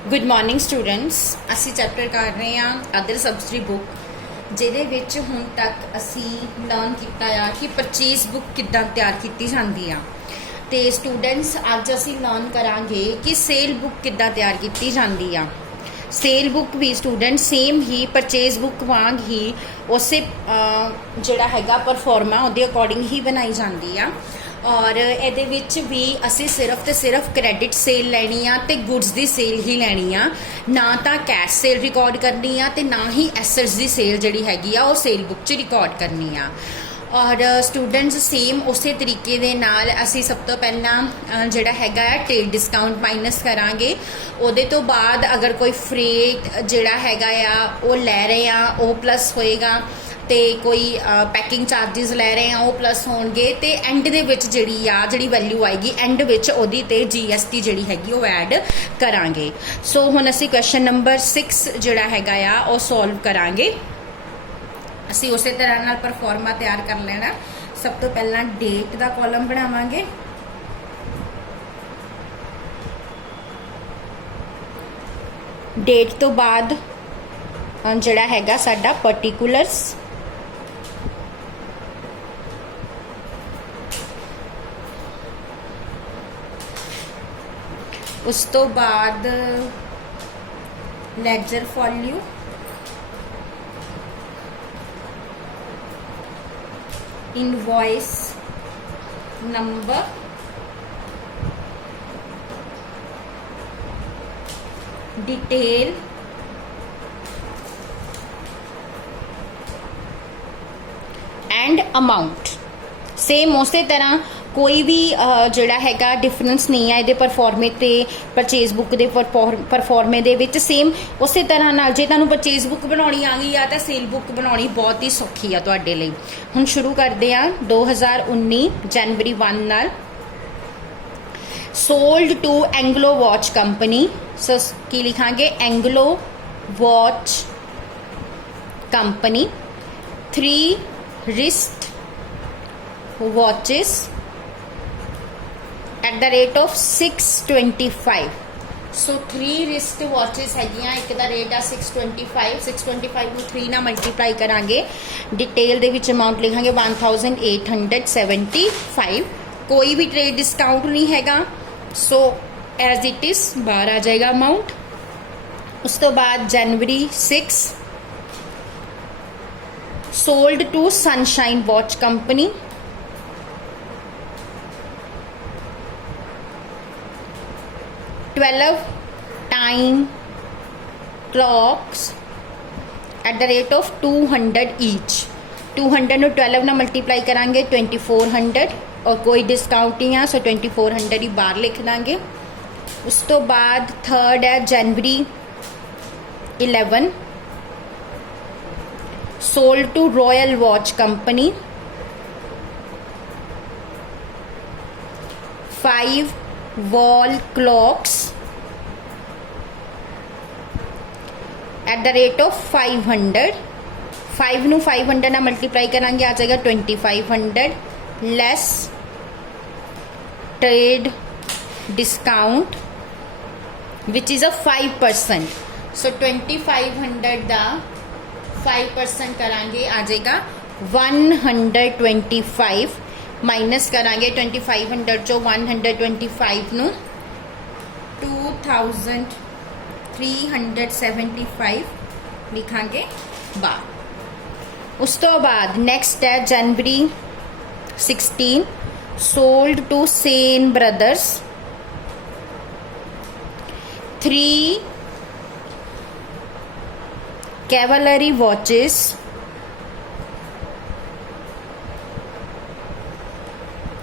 Good morning students. असी chapter कर रहे हैं अदर सब्सिडी बुक जिहदे विच हुण तक असी लर्न किया कि परचेज बुक किद्दां तैयार की जाती है। तो स्टूडेंट्स अज असी लर्न करांगे कि सेल बुक किद्दां तैयार की जाती है। सेल बुक भी स्टूडेंट सेम ही परचेज बुक वांग ही उस जिहड़ा हैगा परफॉर्मा उहदे अकॉर्डिंग ही बनाई जाती है। और ये भी असी सिर्फ तो सिर्फ क्रेडिट सेल लैनी आ ते गुड्स की सेल ही लैनी आ, ना तो कैश सेल रिकॉर्ड करनी आ ते ना ही एसेट्स की सेल जिहड़ी हैगी आ वो सेल बुक च रिकॉर्ड करनी आ। और स्टूडेंट्स सेम उस तरीके दे नाल असी सब तो पहला जिहड़ा हैगा ट्रेड डिस्काउंट माइनस करांगे। उहदे तो बाद अगर कोई फ्रेट जिहड़ा हैगा आ वो लै रहे आ वो प्लस होएगा, तो कोई पैकिंग चार्जिस लै रहे हैं वो प्लस होणगे। तो एंड दे विच जिहड़ी वैल्यू आएगी एंड विच ओहदी ते GST जिहड़ी हैगी वो ऐड करांगे। सो हुण असी क्वेश्चन नंबर 6 जिहड़ा हैगा आ वो सॉल्व करांगे। असी उस तरह नाल परफॉर्मा तैयार कर लेना। सब तो पहला डेट का कॉलम बनावांगे, डेट तो बाद जिहड़ा हैगा साडा पर्टिकुलर्स, उस तो बाद ledger folio, invoice number, detail, and amount. Same उस तरह कोई भी जिहड़ा हैगा डिफरेंस नहीं है ये परफॉर्मे ते परचेज बुक के परफॉर्मे दे विच। सेम उस तरह नाल जे तुहानूं परचेज बुक बनाउणी आ गई आ तो सेल बुक बनाउणी बहुत ही सौखी आ तुहाडे लई। हुण शुरू करदे आ 2019 जनवरी 1 नाल। Sold to Anglo watch company. So की लिखांगे Anglo watch company 3 wrist watches at the rate of 625। So 3 wrist watches हैगियां, एक दा रेट आ 625 को 3 ना मल्टीप्लाई करांगे। डिटेल दे विच अमाउंट लिखांगे 1875। कोई भी ट्रेड डिस्काउंट नहीं हैगा, सो एज इट इज बाहर आ जाएगा अमाउंट। उस तो बाद जनवरी 6 sold to Sunshine Watch Company 12 time clocks at the rate of 200 each. 200 ਨੂੰ 12 ਨਾਲ मल्टीप्लाई करांगे 2400 और कोई डिस्काउंट नहीं है, सो 2400 ही बाहर लिख देंगे। उस तो बाद थर्ड है जनवरी 11 sold to Royal Watch company 5 wall clocks at the rate of 500। 5 ਨੂੰ 500 ਨਾਲ मल्टीप्लाई करांगे आ जाएगा 2500 less trade discount which is a 5%। So 2500 का 5% करांगे आ जाएगा 125 माइनस करांगे 2500 चो 125 ਨੂੰ 2375 लिखांगे बाहर। उस तो बाद नेक्स्ट है जनवरी 16 sold to Sen brothers 3 cavalry watches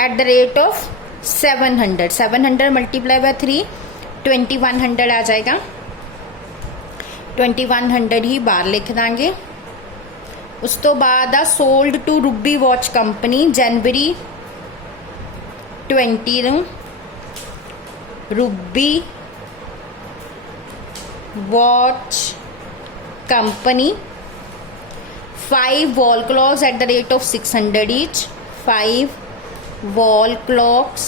at the rate of 700 multiply by 3 2100 आ जाएगा। 2100 ही बाहर लिख देंगे। उस तो बाद आ sold to Ruby watch company जनवरी 20 ਨੂੰ Ruby watch company 5 wall clocks at the rate of 600 each. 5 wall clocks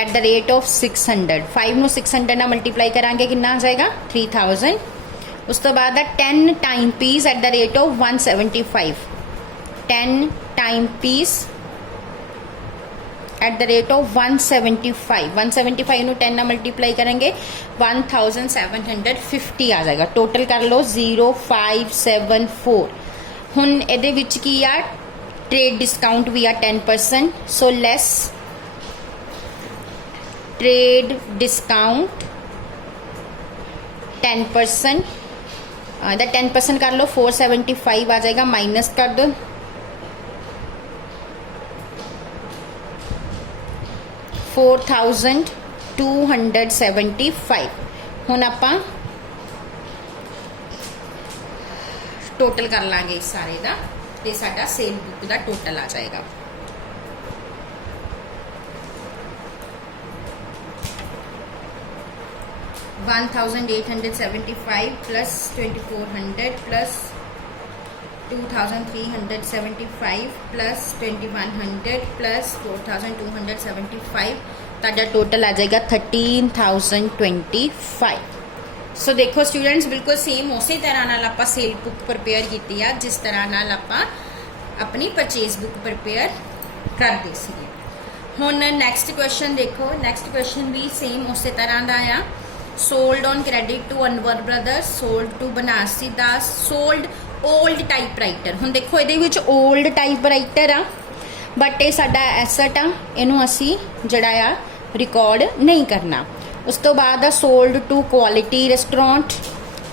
at the rate of 600 5 ਨੂੰ 600 ਨਾਲ ਮਲਟੀਪਲਾਈ ਕਰਾਂਗੇ ਕਿੰਨਾ ਆ ਜਾਏਗਾ 3000 ਉਸ ਤੋਂ ਬਾਅਦ 10 time piece at the rate of 175 10 time piece eight the rate of 175 ਨੂੰ 10 ਨਾਲ ਮਲਟੀਪਲਾਈ ਕਰਾਂਗੇ 1750 ਆ ਜਾਏਗਾ ਟੋਟਲ ਕਰ ਲਓ 0574 ਹੁਣ ਇਹਦੇ ਵਿੱਚ ਕੀ ਆ ट्रेड डिस्काउंट भी आ 10% सो लेस ट्रेड डिस्काउंट 10% 10% कर लो 475 आ जाएगा माइनस कर दो 4275 हुण आपां टोटल कर लांगे इस सारे दा ਤੇ ਸਾਡਾ ਸੇਲ ਬੁੱਕ ਦਾ ਟੋਟਲ ਆ ਜਾਏਗਾ 1875 plus 2400 plus 2375 plus 2100 plus 4275 ਤੁਹਾਡਾ ਟੋਟਲ ਆ ਜਾਏਗਾ 13025 सो देखो स्टूडेंट्स बिल्कुल सेम उस तरह नाल आपां सेल बुक प्रिपेयर की आ जिस तरह नाल आपां अपनी परचेज बुक प्रिपेयर करते सी हुण नैक्सट क्वेश्चन देखो नैक्सट क्वेश्चन भी सेम उस तरह का आ sold on credit to Anwar brothers sold to Banarasi Das sold old typewriter हुण देखो ये ओल्ड टाइपराइटर आ बट ये साडा एसट आ इनू असी जिहड़ा आ रिकॉर्ड नहीं करना उस तो बाद सोल्ड टू क्वालिटी रेस्टोरेंट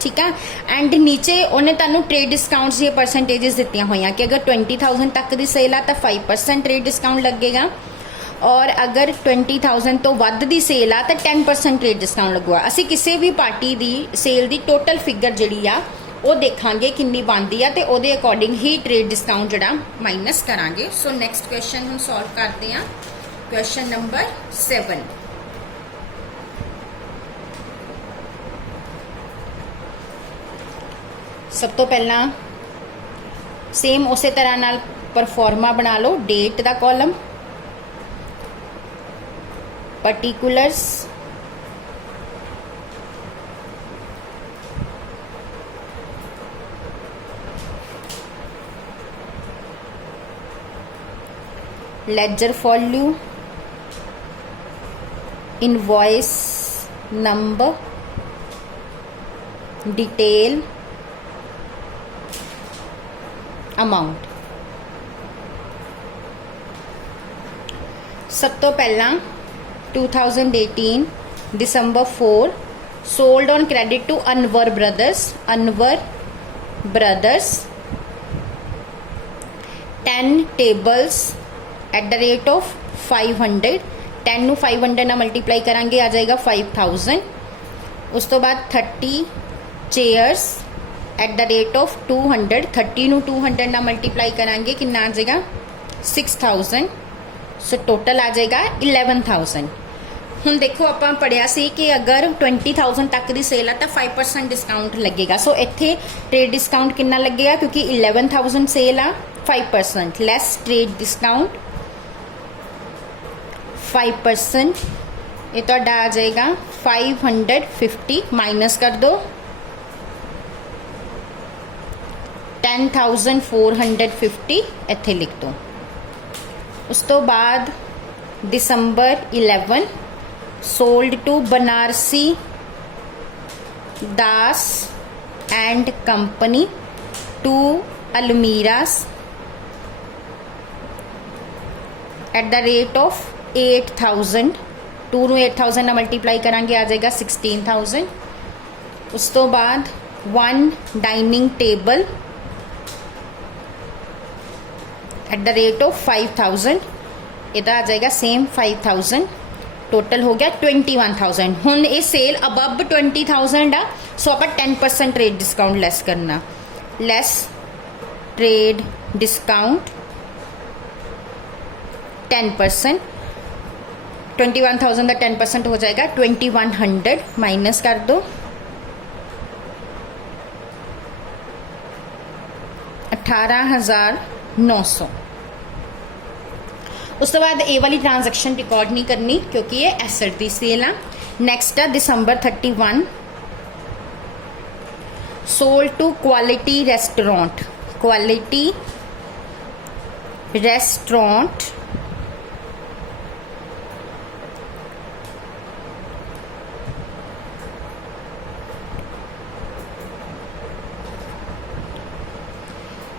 ठीक है एंड नीचे उन्हें तुहानू ट्रेड डिस्काउंट्स दी परसेंटेजेस दित्तियां होईयां कि अगर 20,000 तक की सेल आ तो 5% ट्रेड डिस्काउंट लगेगा और अगर 20,000 तो वध दी सेल आ तो 10% ट्रेड डिस्काउंट लगूगा असी किसी भी पार्टी दी सेल दी टोटल फिगर जिहड़ी आ वो देखांगे किन्नी बनदी आ ते ओदे अकॉर्डिंग ही ट्रेड डिस्काउंट जिहड़ा माइनस करांगे सो नैक्सट क्वेश्चन हम सॉल्व करते हैं क्वेश्चन नंबर 7 सब तो पहला सेम उस तरह नाल परफॉर्मा बना लो डेट का column particulars ledger value invoice number detail amount सब तो पहला 2018 दिसंबर 4 sold on credit to Anwar Brothers 10 tables at the rate of 500 10 ਨੂੰ 500 ਨਾਲ मल्टीप्लाई करांगे आ जाएगा 5000 उस तो बाद 30 chairs eight the rate of 200 30 ਨੂੰ 200 ਨਾਲ मल्टीप्लाई करांगे कितना आ जाएगा 6000 सो टोटल आ जाएगा 11000 ਹੁਣ देखो ਆਪਾਂ पढ़िया सी कि अगर 20,000 तक की सेल है तो 5% डिस्काउंट लगेगा सो इत्थे ट्रेड डिस्काउंट कितना लगेगा क्योंकि 11,000 सेल आ 5% लैस ट्रेड डिस्काउंट 5% ये तो आ जाएगा 550 माइनस कर दो 10,450 इत्थे लिख दो उस तो बाद दिसंबर 11 sold to Banarasi Das and company two almirahs at the rate of 8,000 2 ਨੂੰ 8,000 ਨਾਲ मल्टीप्लाई करांगे आ जाएगा 16,000 उस तो बाद 1 dining table eight the rate of 5,000 इधर आ जाएगा सेम 5,000 टोटल हो गया 21,000 हुण ये सेल अबव 20,000 आ सो आप 10% ट्रेड डिस्काउंट लैस करना लैस ट्रेड डिस्काउंट 10% 21,000 का 10% हो जाएगा 2,100 माइनस कर दो 18,900 उस तो बाद ये वाली ट्रांजैक्शन रिकॉर्ड नहीं करनी क्योंकि ये एसेट की सेल आ। नैक्सट है December 31 sold to Quality Restaurant. Quality Restaurant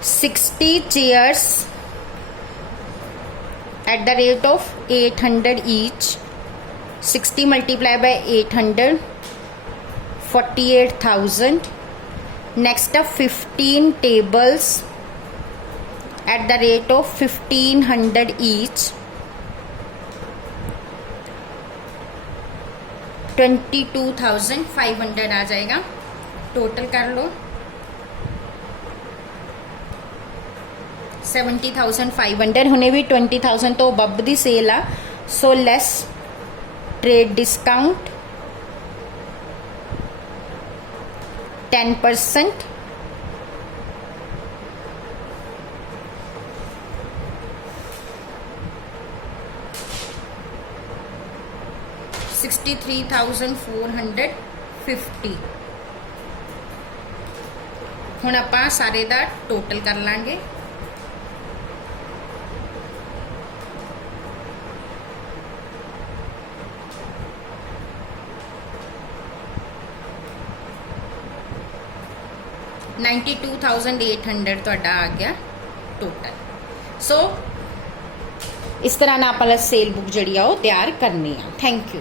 $60 chairs at the rate of 800 each. 60 multiplied by 800, 48,000. Next up 15 tables at the rate of 1500 each. 22,500 आ जाएगा। टोटल कर लो 70,500। हुने भी 20,000 तो बब दी सेल आ, सो लेस ट्रेड डिस्काउंट 10%। $63,450। हुण आपां सारे दा टोटल कर लांगे। $92,800 तुहाडा आ गया टोटल। सो इस तरह ना आप सेल बुक जी तैयार करनी है। Thank you.